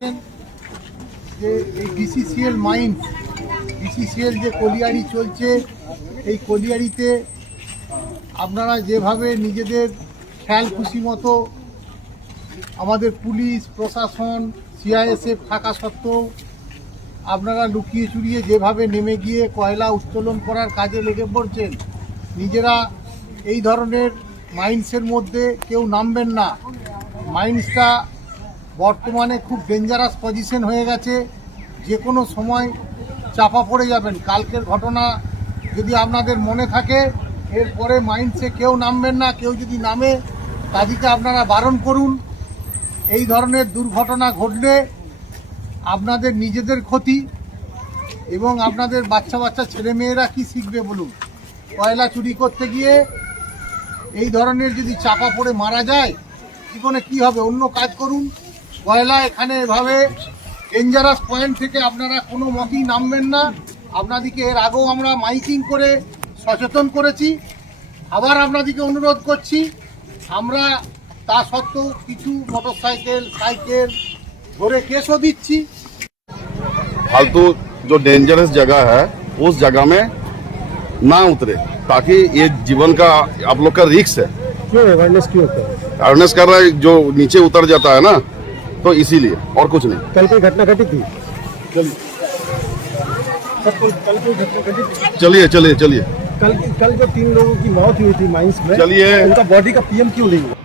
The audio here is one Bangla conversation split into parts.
যে এই বিসিসিএল মাইন্স বিসিসিএল যে কলিয়ারি চলছে, এই কলিয়ারিতে আপনারা যেভাবে নিজেদের খেয়াল খুশি মতো আমাদের পুলিশ প্রশাসন সিআইএসএফ থাকা সত্ত্বেও আপনারা লুকিয়ে চুরিয়ে যেভাবে নেমে গিয়ে কয়লা উত্তোলন করার কাজে লেগে পড়ছেন, নিজেরা এই ধরনের মাইন্সের মধ্যে কেউ নামবেন না। মাইন্সটা বর্তমানে খুব ডেঞ্জারাস পজিশন হয়ে গেছে, যে কোনো সময় চাপা পড়ে যাবেন। কালকের ঘটনা যদি আপনাদের মনে থাকে, এরপরে মাইন্সে কেউ নামবেন না। কেউ যদি নামে তাদেরকে আপনারা বারণ করুন। এই ধরনের দুর্ঘটনা ঘটলে আপনাদের নিজেদের ক্ষতি এবং আপনাদের বাচ্চা বাচ্চা ছেলেমেয়েরা কি শিখবে বলুন। কয়লা চুরি করতে গিয়ে এই ধরনের যদি চাপা পড়ে মারা যায়, জীবনে কি হবে? অন্য কাজ করুন। কয়লা এখানে এভাবে ডেঞ্জারাস পয়েন্ট থেকে আপনারা কোনো মতেই নামবেন না। আপনাদেরকে এর আগেও আমরা মাইকিং করে সচেতন করেছি, আবার আপনাদেরকে অনুরোধ করছি। আমরা তা সত্ত্বেও কিছু মোটরসাইকেল সাইকেল ধরে কেসও দিচ্ছি। फालतू जो डेंजरस जगह है उस जगह में ना उतरे, ताकि ये जीवन का आप लोग का रिस्क है। क्यों अवेयरनेस क्यों होता है? अवेयरनेस कर रहा है, जो नीचे उतर जाता है ना, तो इसीलिए और कुछ नहीं। कल कोई घटना घटी थी? चलिए चलिए चलिए कल जो 3 लोगों की मौत हुई थी माइंस में, चलिए। उनका बॉडी का पीएम क्यों नहीं हुआ?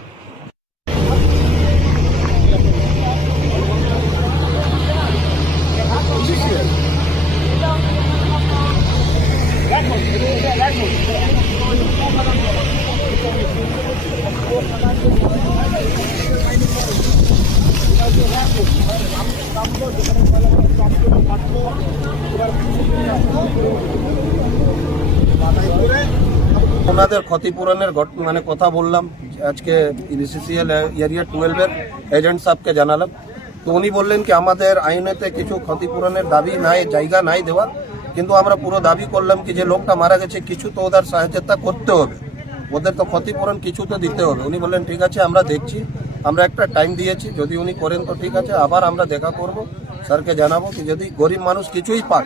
ওনাদের ক্ষতিপূরণের মানে কথা বললাম, আজকে বিসিসিএল এরিয়া 12-এর এজেন্ট সাহেবকে জানালাম। তো উনি বললেন কি আমাদের আইনেতে কিছু ক্ষতিপূরণের দাবি নাই, জায়গা নাই দেওয়ার, কিন্তু আমরা পুরো দাবি করলাম কি যে লোকটা মারা গেছে, কিছু তো ওদের সহায়তা করতে হবে, ওদের তো ক্ষতিপূরণ কিছু তো দিতে হবে। উনি বললেন ঠিক আছে আমরা দেখছি, আমরা একটা টাইম দিয়েছি, যদি উনি করেন তো ঠিক আছে, আবার আমরা দেখা করব, স্যারকে জানাবো কি যদি গরিব মানুষ কিছুই পাক।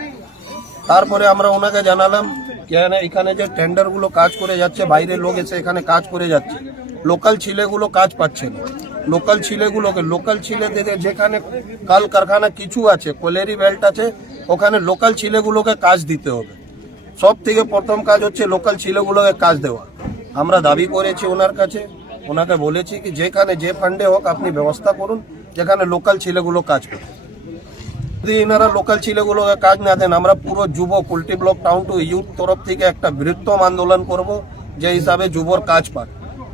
তারপরে আমরা ওনাকে জানালাম কেন এখানে যে টেন্ডারগুলো কাজ করে যাচ্ছে, বাইরের লোক এসে এখানে কাজ করে যাচ্ছে, লোকাল ছেলেগুলো কাজ পাচ্ছে না। লোকাল ছেলে থেকে যেখানে কাল কারখানা কিছু আছে, কোলেরি বেল্ট আছে, ওখানে লোকাল ছেলেগুলোকে কাজ দিতে হবে। সব থেকে প্রথম কাজ হচ্ছে লোকাল ছেলেগুলোকে কাজ দেওয়া। আমরা দাবি করেছি ওনার কাছে, ওনাকে বলেছি কি যেখানে যে ফান্ডে হোক আপনি ব্যবস্থা করুন যেখানে লোকাল ছেলেগুলো কাজ করে। যদি এনারা লোকাল ছেলেগুলোকে কাজ না দেন, আমরা পুরো যুব Kulti block town two youth তরফ থেকে একটা বৃহত্তম আন্দোলন করব, যে হিসাবে যুবর কাজ পাক।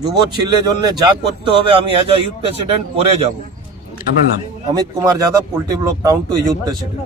যুবর ছেলের জন্য যা করতে হবে আমি অ্যাজ আ ইউথ প্রেসিডেন্ট করে যাব। আপনার নাম? Amit Kumar Yadav, Kulti block town two youth president.